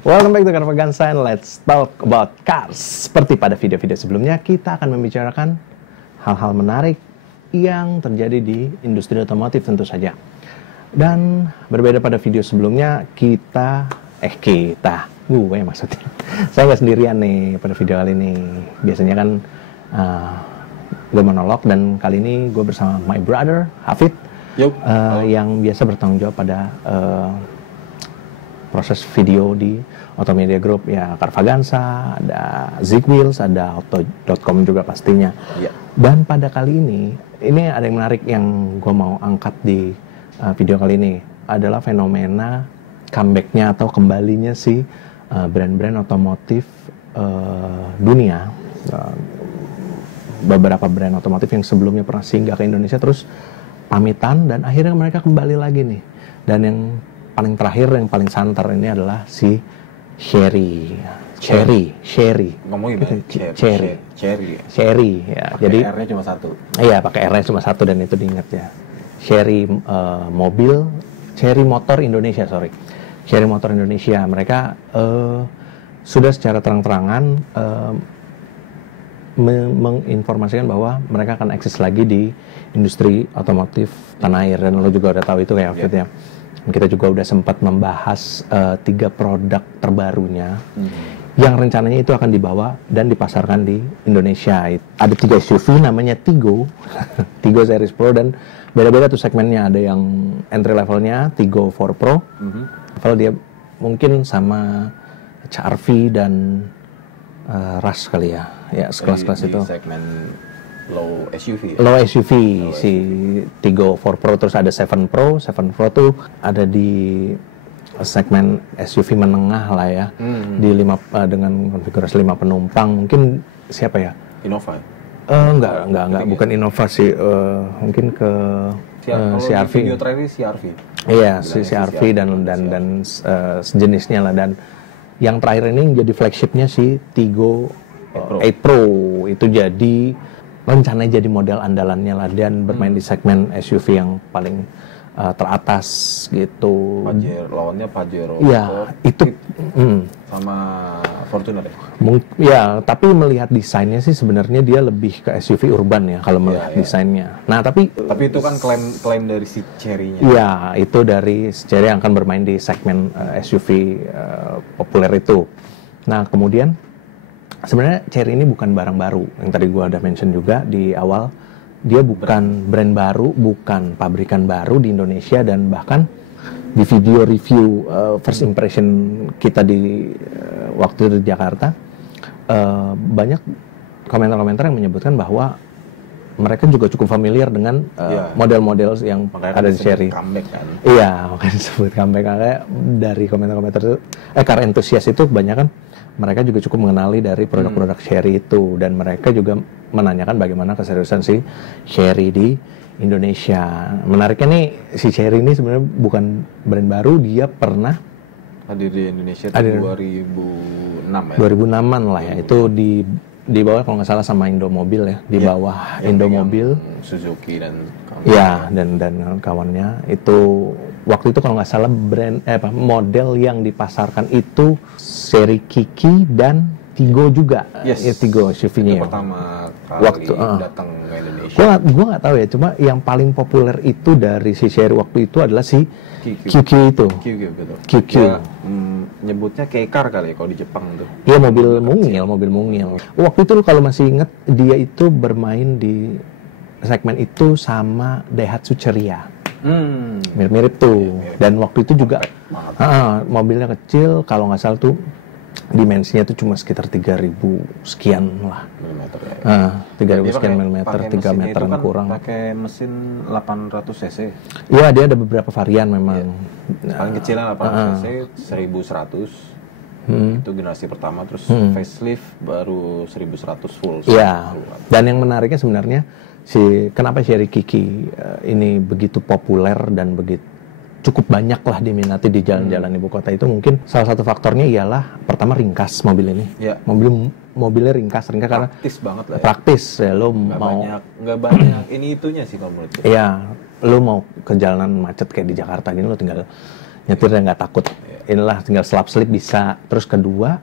Welcome back to Carvaganza and let's talk about cars. Seperti pada video-video sebelumnya, kita akan membicarakan hal-hal menarik yang terjadi di industri otomotif tentu saja. Dan berbeda pada video sebelumnya, gue maksudnya. Saya nggak sendirian nih pada video kali ini. Biasanya kan gue monolog, dan kali ini gue bersama my brother, Hafid. Yang biasa bertanggung jawab pada proses video di Automedia Group, ya Carvaganza, ada Zigwheels, ada Auto.com juga pastinya. Dan pada kali ini ada yang menarik yang gue mau angkat di video kali ini, adalah fenomena comeback-nya atau kembalinya si brand-brand otomotif dunia. Beberapa brand otomotif yang sebelumnya pernah singgah ke Indonesia terus pamitan, dan akhirnya mereka kembali lagi nih. Dan yang paling terakhir, yang paling santer ini adalah si Chery. Ngomongin Chery. Ya, pake jadi R-nya cuma satu. Iya, pakai R-nya cuma satu, dan itu diingat ya. Chery Chery Motor Indonesia. Chery Motor Indonesia. Mereka sudah secara terang-terangan menginformasikan bahwa mereka akan eksis lagi di industri otomotif tanah air, dan lo juga udah tahu itu kayak Fit ya. Kita juga udah sempat membahas 3 produk terbarunya yang rencananya itu akan dibawa dan dipasarkan di Indonesia. Ada 3 SUV namanya Tigo, Tigo Series Pro, dan beda-beda tuh segmennya. Ada yang entry levelnya Tigo 4 Pro, level dia mungkin sama HR-V dan Rush kali ya, sekelas-kelas itu. Segmen low SUV. Low SUV si Tigo 4 Pro, terus ada 7 Pro. 7 Pro tuh ada di segmen SUV menengah lah ya, dengan konfigurasi 5 penumpang. Mungkin siapa ya? Innova. Enggak, bukan Innova sih. Mungkin ke CR-V. Video terakhir CR-V. Iya, si CR-V dan sejenisnya lah. Dan yang terakhir ini jadi flagshipnya si Tigo 8 Pro. Itu jadi rencananya jadi model andalannya lah, dan bermain di segmen SUV yang paling teratas gitu. Lawannya Pajero. Ya, itu sama Fortuner ya? Ya, tapi melihat desainnya sih sebenarnya dia lebih ke SUV urban ya kalau melihat desainnya. Nah, tapi itu kan klaim dari si Chery-nya. Iya, itu dari Chery yang akan bermain di segmen SUV populer itu. Nah, kemudian sebenarnya Chery ini bukan barang baru. Yang tadi gua udah mention juga di awal, dia bukan brand baru, bukan pabrikan baru di Indonesia, dan bahkan di video review first impression kita di waktu itu di Jakarta, banyak komentar-komentar yang menyebutkan bahwa mereka juga cukup familiar dengan model-model yang ada di Chery. Kan? Iya, makanya disebut comeback. Kayak dari komentar-komentar itu, car enthusiast itu kebanyakan mereka juga cukup mengenali dari produk-produk Chery itu, dan mereka juga menanyakan bagaimana keseriusan si Chery di Indonesia. Menariknya nih, si Chery ini sebenarnya bukan brand baru, dia pernah hadir di Indonesia 2006 ya. 2006-an lah ya. Itu di bawah kalau nggak salah sama Indomobil ya, di bawah Indomobil, Suzuki dan dan kawannya. Itu waktu itu kalau nggak salah model yang dipasarkan itu seri Kiki dan Tigo juga. Ya, Tigo SUV-nya. Itu pertama kali datang ke Indonesia. Gua nggak tahu ya, cuma yang paling populer itu dari si Chery waktu itu adalah si QQ itu. QQ. Ya, nyebutnya K-car kali ya kalau di Jepang tuh. Iya, mobil mungil. Waktu itu kalau masih inget, dia itu bermain di segmen itu sama Daihatsu Ceria. Mirip-mirip tuh. Dan waktu itu juga mobilnya kecil, kalau nggak salah tuh dimensinya tuh cuma sekitar 3.000 sekian lah. Milimeter ya. 3.000 sekian milimeter, 3 meteran kan kurang. Pakai mesin 800 cc. Iya, dia ada beberapa varian memang. Paling kecilnya 800 cc, 1.100. Itu generasi pertama, terus facelift baru 1.100 full. Iya. Dan yang menariknya sebenarnya kenapa Chery Kiki ini begitu populer dan begitu cukup banyak lah diminati di jalan-jalan ibu kota, itu mungkin salah satu faktornya ialah pertama ringkas mobil ini. Mobilnya ringkas karena praktis banget lah. Praktis ya, lo nggak banyak ini itunya sih kalau menurut gue. Iya, lo mau ke jalanan macet kayak di Jakarta gini, lo tinggal nyetir dan nggak takut inilah tinggal selap-selip bisa. Terus kedua,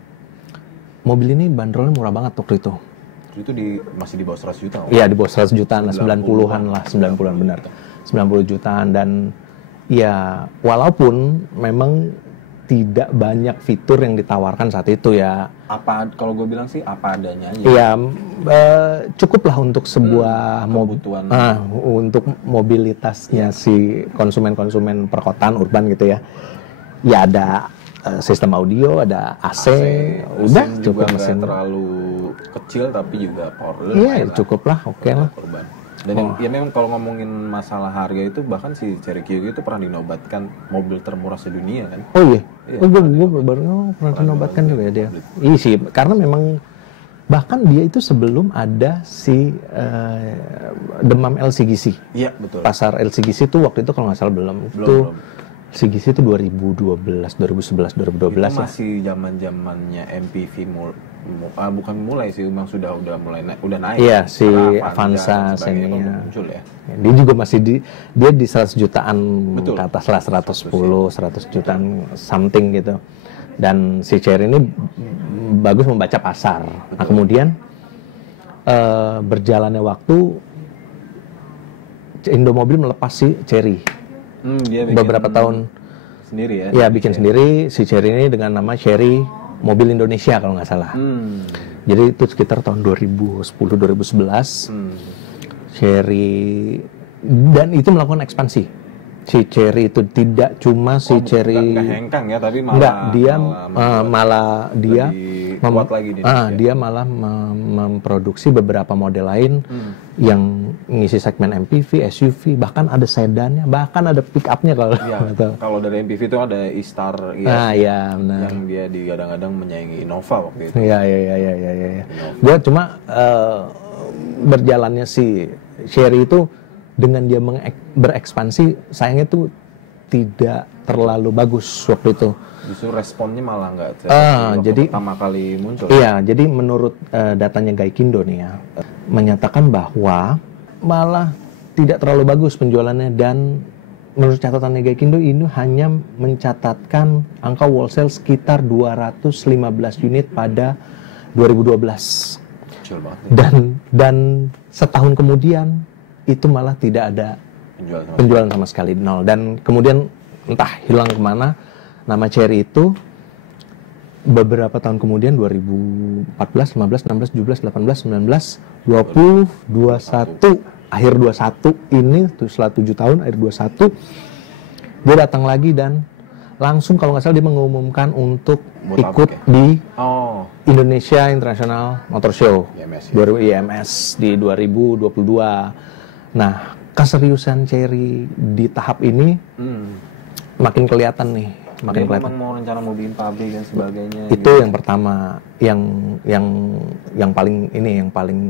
mobil ini bandrolnya murah banget waktu itu. Itu masih di bawah 100 juta? Iya, di bawah 100 jutaan lah, 90-an lah, 90-an benar. 90 jutaan. Dan ya walaupun memang tidak banyak fitur yang ditawarkan saat itu ya. Kalau gue bilang sih apa adanya aja. Iya, cukuplah untuk sebuah kebutuhan. Untuk mobilitasnya si konsumen-konsumen perkotaan urban gitu ya. Ya ada sistem audio, ada AC. Udah cukup mesin. Terlalu kecil tapi juga powerful. Iya, cukup lah, oke lah. Urban. Dan ya memang kalau ngomongin masalah harga itu bahkan si Cherokee itu pernah dinobatkan mobil termurah sedunia kan. Oh iya. Gue baru pernah dinobatkan juga ya dia. Iya sih, karena memang bahkan dia itu sebelum ada si demam LCGC. Iya, betul. Pasar LCGC itu waktu itu kalau nggak salah belum. Itu LCGC itu 2012, 2011, 2012 itu ya. masih zaman-zamannya MPV bukan mulai sih, memang sudah mulai udah naik. Iya, si Avanza sebagainya muncul ya. Dia juga masih dia di 100 jutaan Betul. Ke atas lah, 110, 100 jutaan something gitu. Dan si Chery ini bagus membaca pasar. Betul. Nah, kemudian berjalannya waktu Indomobil melepas si Chery. Dia beberapa tahun sendiri ya. Ya, bikin sendiri si Chery ini dengan nama Chery Mobil Indonesia kalau nggak salah. Jadi itu sekitar tahun 2010-2011. Chery, dan itu melakukan ekspansi. Si Chery itu tidak cuma si Chery. Nggak hengkang ya, tapi malah dia malah memproduksi beberapa model lain yang mengisi segmen MPV, SUV, bahkan ada sedannya, bahkan ada pick up-nya kalau. Kalau dari MPV itu ada E-Star benar. Yang dia digadang-gadang menyaingi Innova waktu itu. Iya. Gue cuma berjalannya si Chery itu dengan dia berekspansi, sayangnya tuh tidak terlalu bagus waktu itu. Justru responnya malah nggak jadi pertama kali muncul. Iya, jadi menurut datanya Gaikindo nih ya, menyatakan bahwa malah tidak terlalu bagus penjualannya, dan menurut catatannya Gaikindo ini hanya mencatatkan angka wholesale sekitar 215 unit pada 2012. Kecil banget. Dan setahun kemudian itu malah tidak ada penjualan sama sekali, nol. Dan kemudian entah hilang kemana nama Chery itu. Beberapa tahun kemudian 2014, 15, 16, 17, 18, 19, 20, 21, akhir 21 ini tuh setelah 7 tahun, akhir 21 dia datang lagi dan langsung kalau nggak salah dia mengumumkan untuk ikut di Indonesia International Motor Show IMS di 2022. Nah, keseriusan Chery di tahap ini makin kelihatan nih. Makin kelihatan. Mau rencana mau bikin pabrik dan sebagainya. Itu gitu. Yang pertama, yang paling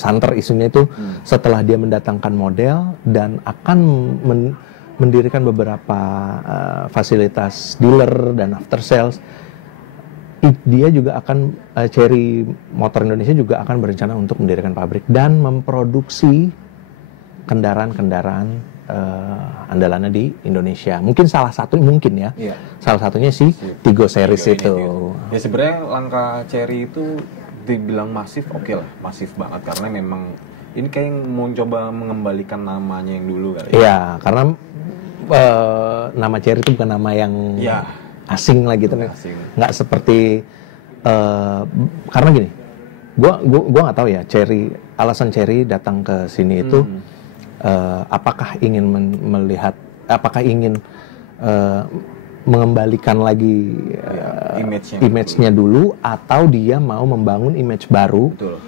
santer isunya itu setelah dia mendatangkan model dan akan mendirikan beberapa fasilitas dealer dan after sales. Dia juga akan Chery Motor Indonesia juga akan berencana untuk mendirikan pabrik dan memproduksi kendaraan andalannya di Indonesia. Mungkin salah satunya salah satunya si Tigo series itu. Ya sebenarnya langkah Chery itu dibilang masif, oke lah, masif banget karena memang ini kayak mau coba mengembalikan namanya yang dulu kali. Iya, karena nama Chery itu bukan nama yang asing lah gitu. Nggak seperti karena gini, gua nggak tahu ya alasan Chery datang ke sini itu. Apakah ingin melihat, apakah ingin mengembalikan lagi image-nya dulu, atau dia mau membangun image baru? Betul.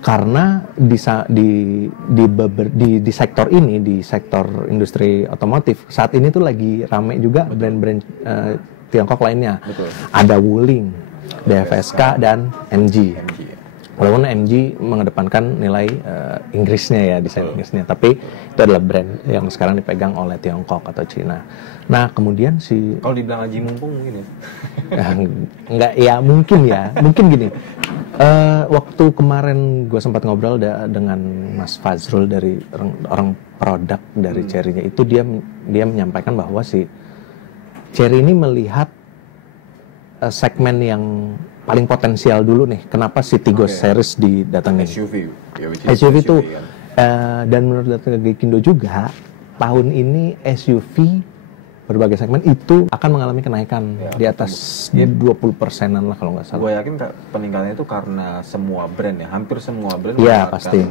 Karena di sektor ini, di sektor industri otomotif saat ini tuh lagi rame juga brand-brand Tiongkok lainnya. Betul. Ada Wuling, DFSK dan MG. Walaupun MG mengedepankan nilai Inggrisnya ya, desain Inggrisnya, tapi itu adalah brand yang sekarang dipegang oleh Tiongkok atau Cina. Nah, kemudian kalau dibilang Aji Mumpung mungkin ya mungkin gini. Waktu kemarin gue sempat ngobrol dengan Mas Fazrul dari orang produk dari Chery-nya itu, dia menyampaikan bahwa si Chery ini melihat segmen yang paling potensial dulu nih. Kenapa si Tigo series didatangin? SUV. SUV itu kan? dan menurut data Gaikindo juga tahun ini SUV berbagai segmen itu akan mengalami kenaikan di atas 20%-an lah kalau nggak salah. Gue yakin peningkatannya itu karena semua brand ya, hampir semua brand ya pasti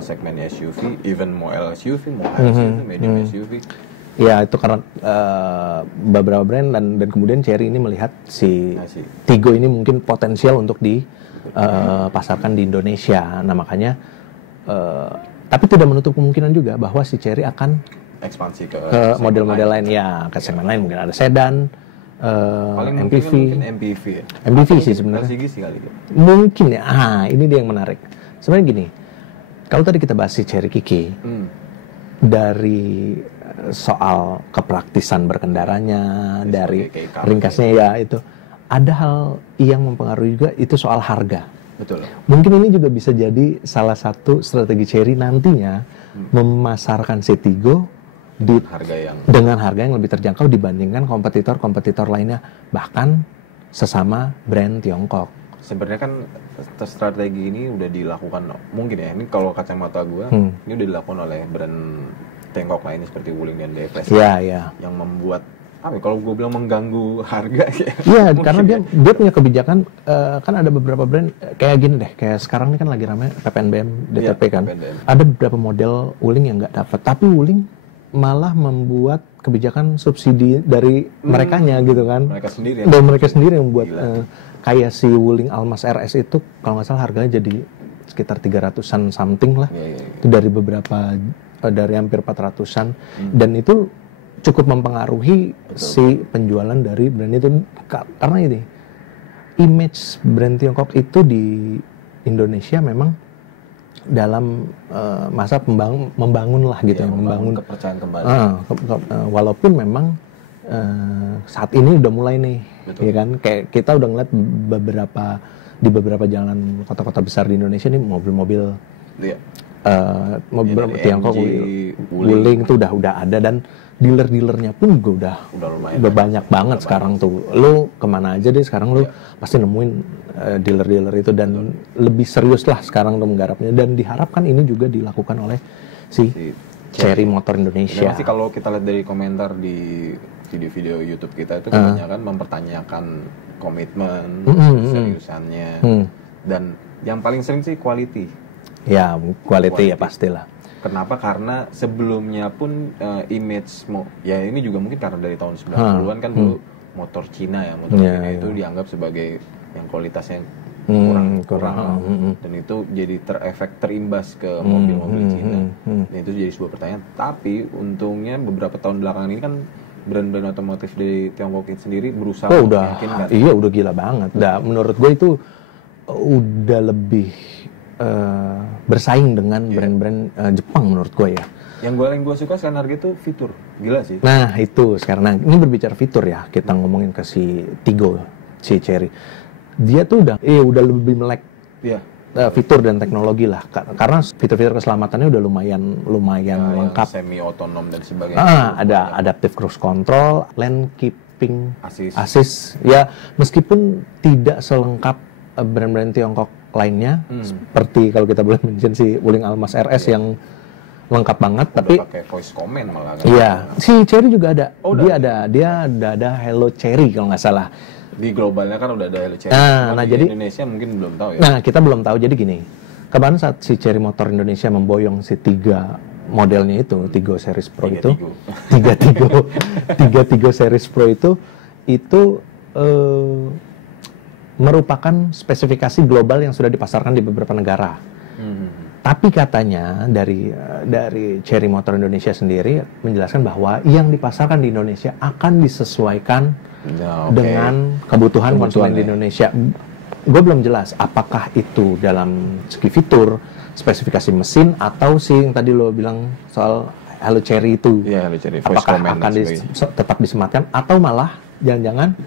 segmen SUV, even mau LSUV, mau SUV, medium SUV. Ya itu karena beberapa brand dan kemudian Chery ini melihat si Tigo ini mungkin potensial untuk dipasarkan di Indonesia. Nah makanya tapi tidak menutup kemungkinan juga bahwa si Chery akan ekspansi ke model-model lain ya, ke segmen lain mungkin ada sedan, MPV. Mungkin MPV ya. MPV sih sebenarnya. LCGC kali ya. Mungkin ya. Ini dia yang menarik. Sebenarnya gini, kalau tadi kita bahas si Chery Kiki dari soal kepraktisan berkendaranya, dari ringkasnya ya itu, ada hal yang mempengaruhi juga itu soal harga. Betul. Mungkin ini juga bisa jadi salah satu strategi Chery nantinya memasarkan si Tigo dengan harga yang lebih terjangkau dibandingkan kompetitor-kompetitor lainnya, bahkan sesama brand Tiongkok. Sebenarnya kan strategi ini udah dilakukan, mungkin ya, ini kalau kacamata gue, ini udah dilakukan oleh brand Tiongkok lainnya seperti Wuling dan Daewoo yang membuat kalau gue bilang mengganggu harga ya. Iya, karena dia punya kebijakan, kan ada beberapa brand kayak gini deh, kayak sekarang ini kan lagi ramai PPNBM, DTP kan. PPNBM. Ada beberapa model Wuling yang nggak dapat, tapi Wuling malah membuat kebijakan subsidi dari merekanya gitu kan. Mereka sendiri yang membuat kayak si Wuling Almas RS itu kalau nggak salah harganya jadi sekitar 300-an something lah. Itu dari dari hampir 400-an dan itu cukup mempengaruhi si penjualan dari brand itu karena ini image brand Tiongkok itu di Indonesia memang dalam masa membangun lah gitu ya, membangun kepercayaan kembali. Walaupun memang saat ini udah mulai nih, ya kan? Kayak kita udah ngeliat di beberapa jalan kota-kota besar di Indonesia nih mobil-mobil Tiongkok, Wuling itu udah ada dan dealer-dealernya pun juga udah banyak banget sekarang tuh. Lu kemana aja deh sekarang lu pasti nemuin dealer-dealer itu dan lebih serius lah sekarang tuh menggarapnya dan diharapkan ini juga dilakukan oleh si Chery Motor Indonesia. Pasti kalau kita lihat dari komentar di video-video YouTube kita itu kebanyakan mempertanyakan komitmen, seriusannya dan yang paling sering sih quality. Ya, quality ya pastilah. Kenapa? Karena sebelumnya pun image ya ini juga mungkin karena dari tahun 90-an kan dulu motor Cina ya, Cina itu dianggap sebagai yang kualitasnya kurang. Dan itu jadi terimbas ke mobil-mobil Cina. Dan itu jadi sebuah pertanyaan. Tapi untungnya beberapa tahun belakangan ini kan brand-brand otomotif dari Tiongkok sendiri berusaha meyakinkan. Iya, udah gila banget. Menurut gue itu udah lebih bersaing dengan brand-brand Jepang menurut gue ya. Yang gue suka sekarang harga itu fitur, gila sih. Nah itu sekarang, ini berbicara fitur ya, kita ngomongin ke si Tigo, si Chery. Dia tuh udah lebih melek fitur dan teknologi lah, karena fitur-fitur keselamatannya udah lumayan lengkap. Semi otonom dan sebagainya. Ada adaptive cruise control, lane keeping assist. Ya meskipun tidak selengkap brand-brand Tiongkok lainnya, seperti kalau kita boleh mention si Wuling Almas RS yang lengkap banget, tapi pakai voice comment malah kan. Iya, si Chery juga ada. Dia ada Hello Chery kalau nggak salah. Di globalnya kan udah ada Hello Chery. Nah di jadi Indonesia mungkin belum tahu ya. Nah, kita belum tahu. Jadi gini, kemarin saat si Chery Motor Indonesia memboyong si 3 modelnya itu, Tigo Series Pro itu, Tigo Series Pro itu merupakan spesifikasi global yang sudah dipasarkan di beberapa negara. Tapi katanya dari Chery Motor Indonesia sendiri menjelaskan bahwa yang dipasarkan di Indonesia akan disesuaikan dengan kebutuhan konsumen di Indonesia. Gue belum jelas apakah itu dalam segi fitur, spesifikasi mesin, atau sih yang tadi lo bilang soal Hello Chery itu. Hello Chery, apakah akan tetap disematkan atau malah jangan-jangan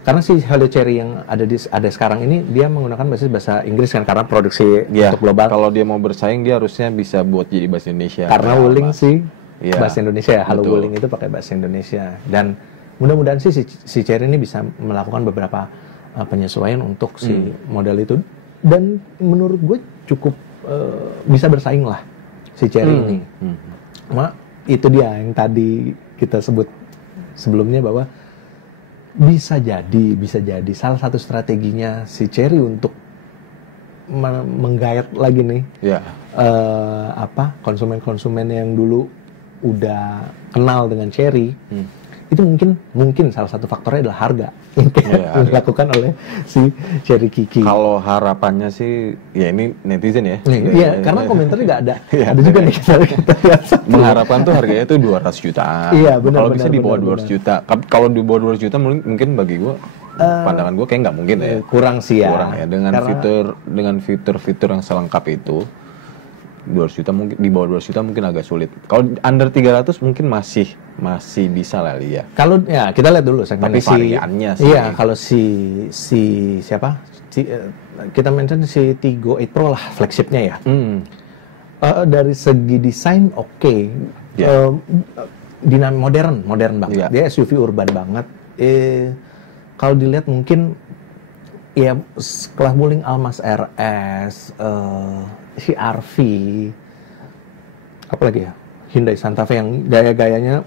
karena si Hello Chery yang ada sekarang ini dia menggunakan bahasa Inggris kan karena produksi untuk global. Kalau dia mau bersaing dia harusnya bisa buat jadi bahasa Indonesia. Karena Wuling sih bahasa Indonesia ya. Hello Wuling itu pakai bahasa Indonesia dan mudah-mudahan sih si Chery ini bisa melakukan beberapa penyesuaian untuk si model itu, dan menurut gue cukup bisa bersaing lah si Chery ini. Cuma itu dia yang tadi kita sebut sebelumnya, bahwa bisa jadi salah satu strateginya si Chery untuk menggayat lagi nih konsumen-konsumen yang dulu udah kenal dengan Chery. Itu mungkin salah satu faktornya adalah harga yang dilakukan oleh si Chery Kiki. Kalau harapannya sih, ya ini netizen ya. Iya, karena komentarnya nggak ada. Ada juga nih kita lihat. Mengharapkan tuh harganya tuh 200 jutaan. Iya, benar. Kalau bisa di bawah 200 juta. Kalau di bawah 200 juta mungkin bagi gue, pandangan gue kayak nggak mungkin ya. Kurang sih ya. Kurang ya, dengan fitur-fitur yang selengkap itu. 200 juta mungkin, di bawah 200 juta mungkin agak sulit. Kalau under 300 mungkin masih bisa lah ya. Kalau ya kita lihat dulu segmen variannya sih. Iya, kalau si siapa? Kita mention si Tigo 8 Pro lah, flagshipnya ya. Dari segi desain oke. Modern banget. Dia SUV urban banget. Kalau dilihat mungkin ya kelas Wuling Almas RS, CR-V, apa lagi ya, Hyundai Santa Fe yang gaya-gayanya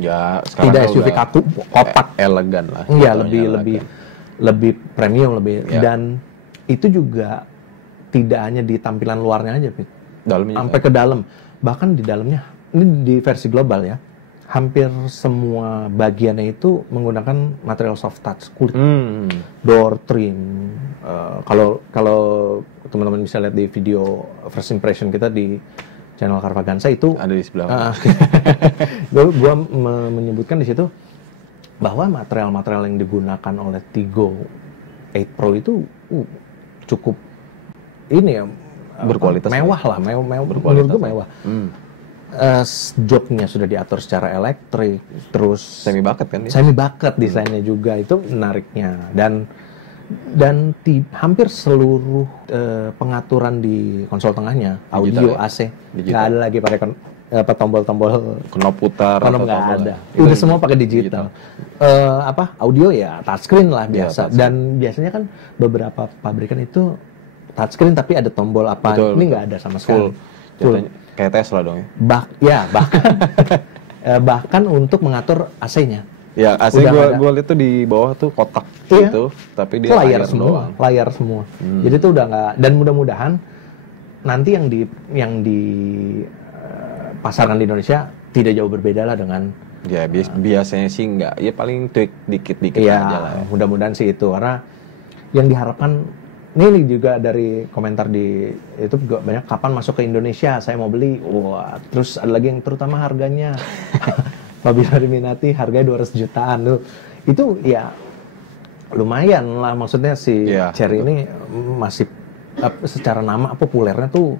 ya tidak SUV kaku, kompak, elegan lah. Iya, lebih premium dan itu juga tidak hanya di tampilan luarnya aja, Pit. Sampai ke dalam. Bahkan di dalamnya, ini di versi global ya, hampir semua bagiannya itu menggunakan material soft touch, kulit, door trim. Kalau teman-teman bisa lihat di video first impression kita di channel Carvaganza itu ada di sebelah. Gua menyebutkan di situ bahwa material-material yang digunakan oleh Tigo 8 Pro itu cukup ini ya, berkualitas, mewah lah, menurut gue mewah. Joknya sudah diatur secara elektrik, terus semi bucket kan ya? Semi bucket desainnya juga, itu menariknya, dan hampir seluruh pengaturan di konsol tengahnya, audio, ya? AC, nggak ada lagi pakai tombol-tombol knop putar, nggak ada. Udah semua pakai digital. Audio ya touchscreen lah biasa. Ya, dan biasanya kan beberapa pabrikan itu touchscreen tapi ada tombol apa, ini nggak ada sama sekali. Full. Kayak Tesla dong ya. Bahkan untuk mengatur AC-nya. Ya, AC gue lihat tuh di bawah tuh kotak gitu, tapi dia layar semua. Jadi tuh udah nggak, dan mudah-mudahan nanti yang di pasarkan di Indonesia tidak jauh berbeda lah dengan biasanya sih nggak, ya paling tweak dikit-dikit aja lah. Mudah-mudahan sih itu, karena yang diharapkan ini juga dari komentar di YouTube juga banyak, kapan masuk ke Indonesia, saya mau beli. Wah, terus ada lagi yang terutama harganya. Mobil Minati harganya 200 jutaan tuh. Itu ya lumayan lah, maksudnya si Chery ini masih secara nama populernya tuh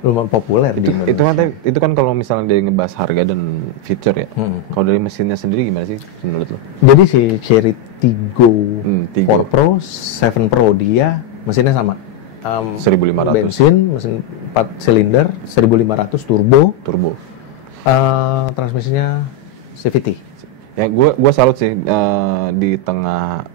lumayan populer di Indonesia. Itu kan kalau misalnya dia ngebahas harga dan feature ya. Kalau dari mesinnya sendiri gimana sih menurut lo? Jadi si Chery Tigo 4 Pro, 7 Pro dia mesinnya sama. 1500 bensin, mesin 4 silinder, 1500 turbo. Transmisinya CVT. Ya gue salut sih di tengah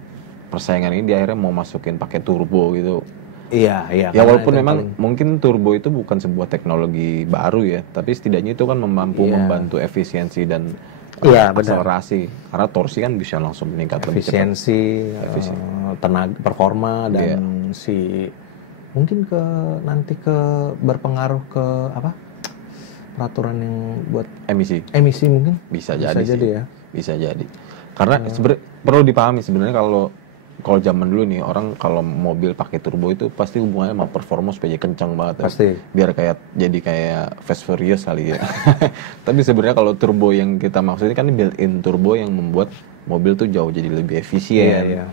persaingan ini dia akhirnya mau masukin pakai turbo gitu. Iya. Ya walaupun memang mungkin turbo itu bukan sebuah teknologi baru ya, tapi setidaknya itu kan mampu membantu efisiensi dan akselerasi. Karena torsi kan bisa langsung meningkat efisiensi, tenaga, performa, dan mungkin nanti ke berpengaruh ke peraturan yang buat emisi mungkin bisa jadi ya. Bisa jadi. Karena perlu dipahami sebenarnya kalau zaman dulu nih, orang kalau mobil pakai turbo itu pasti hubungannya sama performa supaya kencang banget. Pasti. Biar jadi kayak Fast Furious kali ya. Tapi sebenarnya kalau turbo yang kita maksud ini kan built-in turbo yang membuat mobil tuh jauh jadi lebih efisien.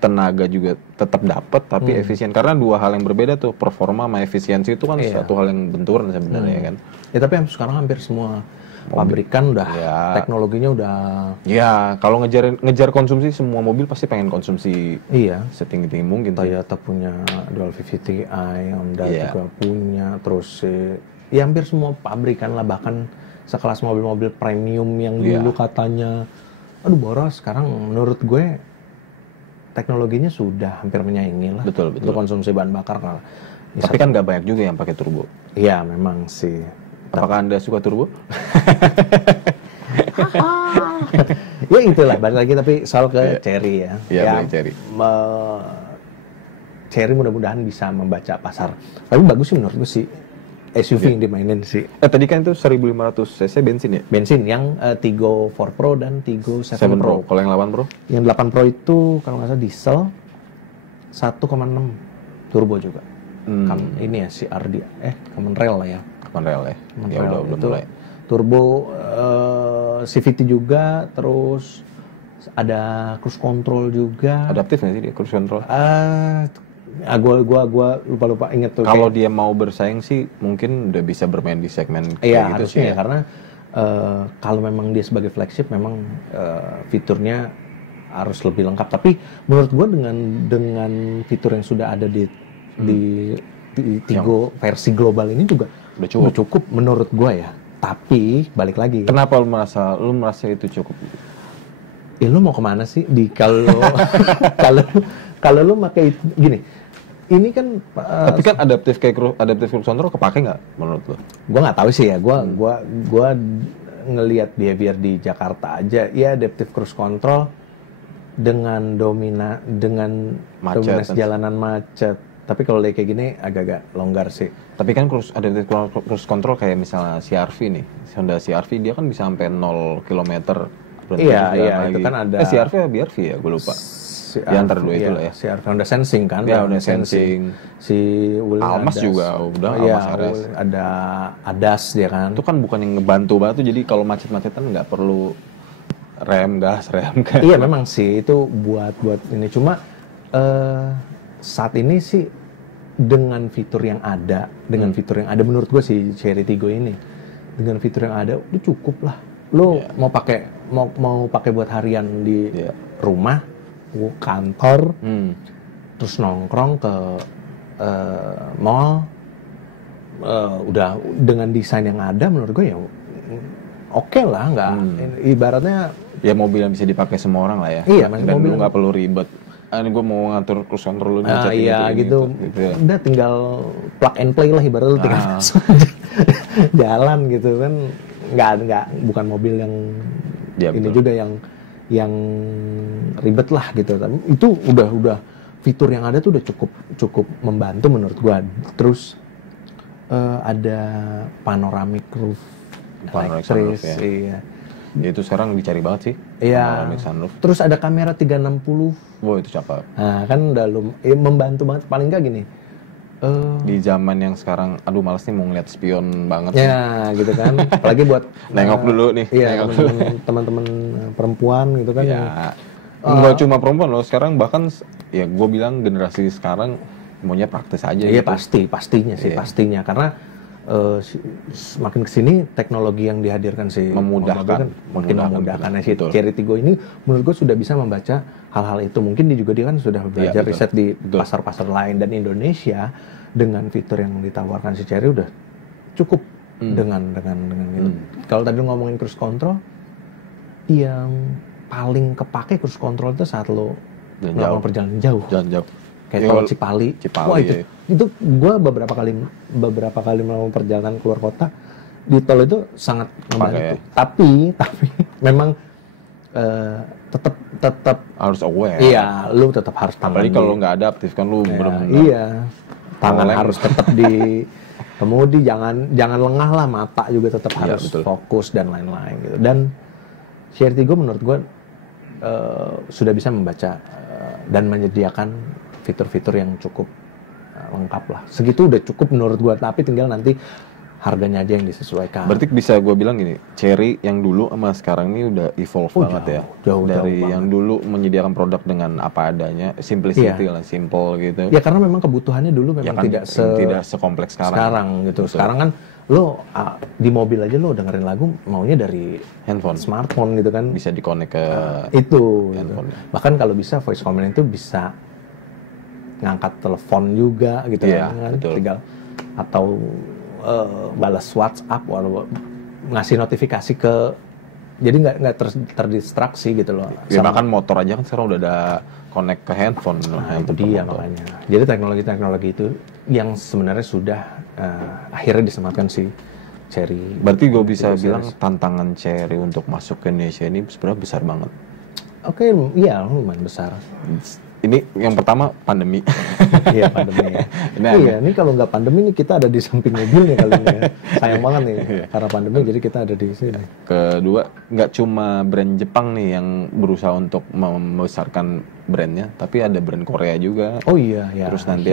Tenaga juga tetap dapat tapi efisien, karena dua hal yang berbeda tuh, performa sama efisiensi itu kan satu hal yang benturan sebenarnya kan. Ya tapi sekarang hampir semua pabrikan udah teknologinya udah. Ya kalau ngejar konsumsi, semua mobil pasti pengen konsumsi setinggi mungkin. Toyota punya Dual VVT-i, Honda juga punya, terus ya hampir semua pabrikan lah, bahkan sekelas mobil-mobil premium yang dulu katanya aduh boros. Sekarang menurut gue teknologinya sudah hampir menyaingi lah. Betul. Untuk konsumsi bahan bakar kan. Tapi kan nggak banyak juga yang pakai turbo. Iya memang sih. Apakah Anda suka turbo? Ya itulah balik lagi, tapi soal ke Chery ya. Iya, Chery. Chery mudah-mudahan bisa membaca pasar. Tapi bagus sih menurut gue sih SUV yang dimainin sih. Tadi kan itu 1500 cc bensin ya? Bensin yang Tigo 4 Pro dan Tigo 7 Pro. Kalau yang 8 Pro? Yang 8 Pro itu kalau nggak salah diesel 1,6 turbo juga. Ini ya CRD Common Rail lah ya. Common Rail ya. Ya udah mulai. Turbo CVT juga, terus ada cruise control juga. Adaptif nggak sih dia cruise control? Gua lupa inget tuh. Kalau dia mau bersaing sih mungkin udah bisa bermain di segmen iya, gitu harusnya sih ya. Karena kalau memang dia sebagai flagship memang fiturnya harus lebih lengkap. Tapi menurut gua dengan fitur yang sudah ada di Tigo versi global ini juga udah cukup menurut gua ya. Tapi balik lagi. Kenapa lu merasa itu cukup? Ya lu mau kemana sih kalau lu pakai gini? Ini kan tapi kan adaptive cruise control kepake nggak menurut lu? Gua nggak tahu sih ya. Gua ngelihat behavior di Jakarta aja. Ya adaptive cruise control dengan dominasi jalanan macet. Tapi kalau kayak gini agak-agak longgar sih. Tapi kan adaptive cruise control kayak misalnya CR-V nih. Honda CR-V dia kan bisa sampai 0 km. Iya, itu kan ada CR-V ya BR-V ya, gue lupa. Ya antara dua itu lah ya. CR-V Honda Sensing kan. Ya, Honda Sensing. Si Almas juga udah Almas RS. Ada ADAS dia kan. Itu kan bukan yang ngebantu banget, jadi kalau macet-macetan nggak perlu rem gas. Iya memang sih itu buat ini, cuma saat ini sih dengan fitur yang ada, menurut gue si Chery Tiggo ini dengan fitur yang ada udah cukup lah. Lo mau pakai buat harian di rumah, kantor, terus nongkrong ke mall, udah dengan desain yang ada menurut gue ya oke lah, nggak ibaratnya ya mobil yang bisa dipakai semua orang lah ya. Iya, dan lu nggak perlu ribet. Ini gue mau ngatur cruise control lu gitu ya. Udah tinggal plug and play lah ibaratnya, tinggal jalan gitu kan. Nggak bukan mobil yang ini betul. Juga yang ribet lah gitu. Tapi itu udah fitur yang ada tuh udah cukup membantu menurut gua. Terus ada panoramic roof elektris, iya. Ya itu sekarang dicari banget sih. Iya. Terus ada kamera 360. Wow, itu cakep. Nah, kan udah membantu banget, paling nggak gini. Di zaman yang sekarang, aduh males nih mau ngeliat spion banget. Ya, gitu kan. Apalagi buat nengok dulu nih. Iya, teman-teman perempuan gitu kan. Ya. Nggak cuma perempuan loh, sekarang bahkan ya gue bilang generasi sekarang maunya praktis aja. Iya, gitu. pastinya sih, pastinya karena semakin kesini teknologi yang dihadirkan sih memudahkan si Chery Tiggo ini menurut gue sudah bisa membaca hal-hal itu. Mungkin dia kan sudah belajar riset di pasar-pasar lain, dan Indonesia dengan fitur yang ditawarkan si Chery udah cukup dengan itu. Kalau tadi ngomongin cruise control, yang paling kepake cruise control itu saat lo melakukan perjalanan jauh. Kayak tol Cipali. Wah itu gue beberapa kali melakukan perjalanan keluar kota di tol itu sangat membantu. Tapi memang tetap harus aware. Iya, lu tetap harus tangan. Apalagi kalau nggak adaptif kan lu benar-benar. Iya, tangan harus tetap di kemudi, jangan lengah lah, mata juga tetap harus fokus dan lain-lain gitu. Dan Chery Tiggo menurut gue sudah bisa membaca dan menyediakan fitur-fitur yang cukup lengkap lah. Segitu udah cukup menurut gua, tapi tinggal nanti harganya aja yang disesuaikan. Berarti bisa gua bilang gini, Chery yang dulu sama sekarang ini udah evolve banget ya. Jauh dari yang banget. dulu menyediakan produk dengan apa adanya, simplicity lah, simple gitu. Ya karena memang kebutuhannya dulu memang ya kan, tidak sekompleks sekarang. Gitu. Betul. Sekarang kan lo di mobil aja lo dengerin lagu maunya dari handphone, smartphone gitu kan. Bisa dikonek ke itu. Gitu. Bahkan kalau bisa voice command itu bisa ngangkat telepon juga gitu kan, tinggal atau balas WhatsApp atau ngasih notifikasi ke jadi nggak terdistraksi gitu loh. Ya, bahkan motor aja kan sekarang udah ada connect ke handphone. Nah, itu dia makanya. Jadi teknologi itu yang sebenarnya sudah akhirnya disematkan si Chery. Berarti gue bisa bilang tantangan Chery untuk masuk ke Indonesia ini sebenarnya besar banget. Oke, iya lumayan besar. Ini yang pertama pandemi. Iya pandemi. Ini kalau nggak pandemi nih kita ada di samping mobilnya kali ini. Ya. Sayang banget nih karena pandemi jadi kita ada di sini. Kedua, nggak cuma brand Jepang nih yang berusaha untuk membesarkan brandnya, tapi ada brand Korea juga. Oh iya ya. Terus nanti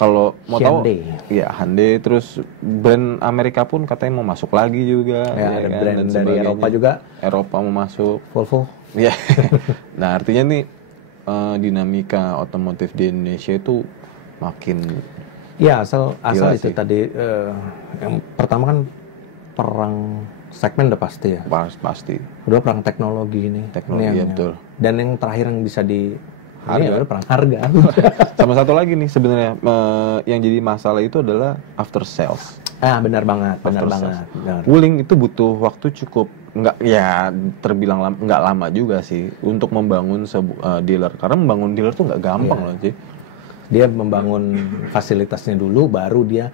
kalau mau tahu, ya Hyundai. Terus brand Amerika pun katanya mau masuk lagi juga. Ya, ada brand dari Eropa juga. Eropa mau masuk. Volvo. Ya. Nah artinya nih dinamika otomotif di Indonesia itu makin asal itu sih. Tadi yang pertama kan perang segmen udah pasti ya pasti udah perang teknologi ini ya, betul. Dan yang terakhir yang bisa di harga perang harga. Sama satu lagi nih sebenarnya yang jadi masalah itu adalah after sales. Benar banget. Wuling itu butuh waktu cukup terbilang nggak lama juga sih untuk membangun dealer, karena membangun dealer tuh nggak gampang loh sih. Dia membangun fasilitasnya dulu, baru dia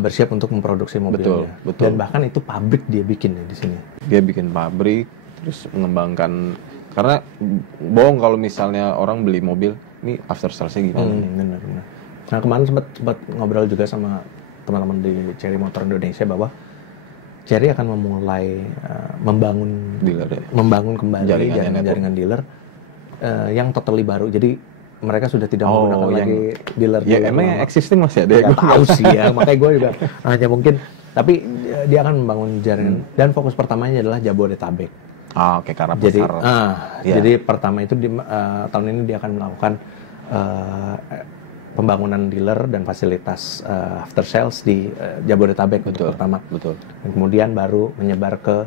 bersiap untuk memproduksi mobilnya. Betul. Dan bahkan itu pabrik dia bikin ya di sini. Dia bikin pabrik, terus mengembangkan. Karena bohong kalau misalnya orang beli mobil, ini after salesnya gimana? Benar. Nah kemarin sempat ngobrol juga sama teman-teman di Chery Motor Indonesia bahwa Chery akan memulai membangun dealer, membangun kembali jaringan dealer yang totally baru. Jadi mereka sudah tidak menggunakan lagi dealer. Ya emang yang existing masih ada. Ya tahu sih ya, makanya gue juga hanya mungkin. Tapi dia akan membangun jaringan dan fokus pertamanya adalah Jabodetabek. Oke, karena besar. Jadi pertama itu tahun ini dia akan melakukan pembangunan dealer dan fasilitas after sales di Jabodetabek untuk pertama. Betul. Dan kemudian baru menyebar ke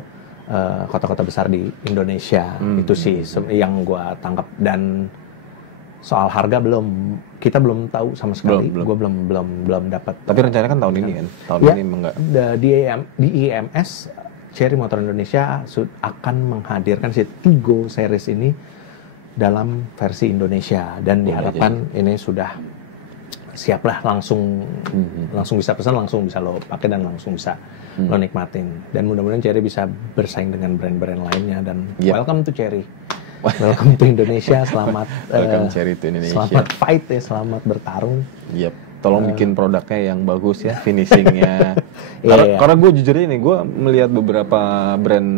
kota-kota besar di Indonesia. Itu sih yang gue tangkap. Dan soal harga kita belum tahu sama sekali. Gue belum dapat. Tapi rencananya kan tahun ini kan. Ini enggak. Di IMS Chery Motor Indonesia akan menghadirkan si Tigo series ini dalam versi Indonesia dan diharapkan ini sudah siaplah langsung bisa pesan, langsung bisa lo pakai dan langsung bisa lo nikmatin. Dan mudah-mudahan Chery bisa bersaing dengan brand-brand lainnya dan welcome to Chery. Welcome to Indonesia, selamat welcome Chery to Indonesia. Selamat fight ya, selamat bertarung. Tolong bikin produknya yang bagus ya, finishingnya. Karena gue jujur ini, gue melihat beberapa brand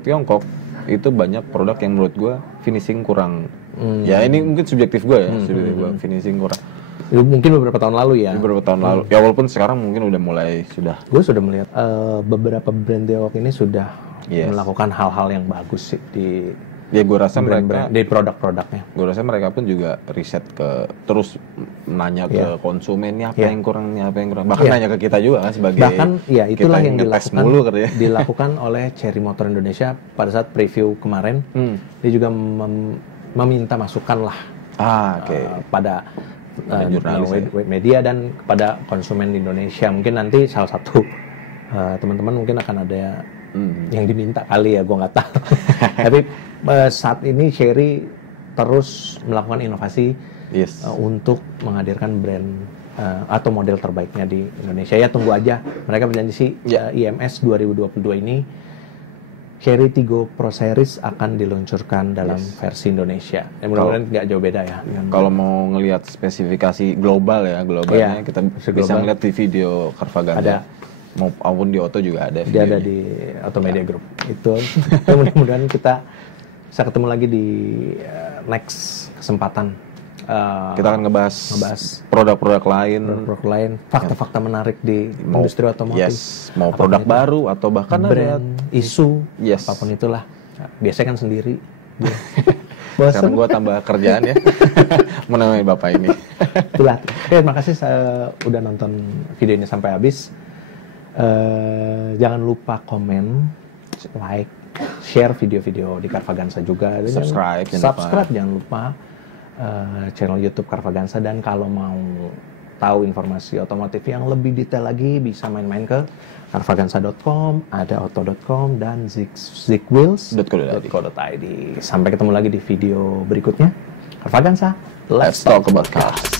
Tiongkok itu banyak produk yang menurut gue finishing kurang. Ya ini mungkin subjektif gue ya, finishing kurang. Mungkin beberapa tahun lalu ya. Ya walaupun sekarang mungkin udah mulai sudah. Gue sudah melihat beberapa brand Tiongkok ini sudah melakukan hal-hal yang bagus sih di. Ya gue rasa mereka di produk-produknya. Gue rasa mereka pun juga riset terus nanya ke konsumennya apa yang kurang, bahkan nanya ke kita juga kan sebagai. Bahkan itulah yang dilakukan oleh Chery Motor Indonesia pada saat preview kemarin. Dia juga meminta masukan lah pada media dan kepada konsumen di Indonesia. Mungkin nanti salah satu teman-teman mungkin akan ada yang diminta kali ya, gue nggak tahu. Tapi saat ini Chery terus melakukan inovasi untuk menghadirkan brand atau model terbaiknya di Indonesia. Ya tunggu aja, mereka berjanji sih IMS 2022 ini Chery Tigo Pro Series akan diluncurkan dalam versi Indonesia. Mudah-mudahan nggak jauh beda ya. Kalau mau ngelihat spesifikasi globalnya kita bisa ngeliat di video Carvaganda. Maupun di Auto juga ada videonya. Dia ada di Auto Media Group. Itu mudah-mudahan kita bisa ketemu lagi di next kesempatan. Kita akan ngebahas produk-produk lain, fakta-fakta menarik di industri otomotif. Mau produk baru atau bahkan brand, isu, apapun itulah. Biasanya kan sendiri. Sekarang gue tambah kerjaan ya, menemani bapak ini. Itulah. Terima kasih udah nonton video ini sampai habis. Jangan lupa komen, like, share video-video di Carvaganza juga. Subscribe jangan lupa channel YouTube Carvaganza. Dan kalau mau tahu informasi otomotif yang lebih detail lagi, bisa main-main ke carvaganza.com, ada auto.com, dan zigwheels.co.id. Sampai ketemu lagi di video berikutnya. Carvaganza, let's talk about cars.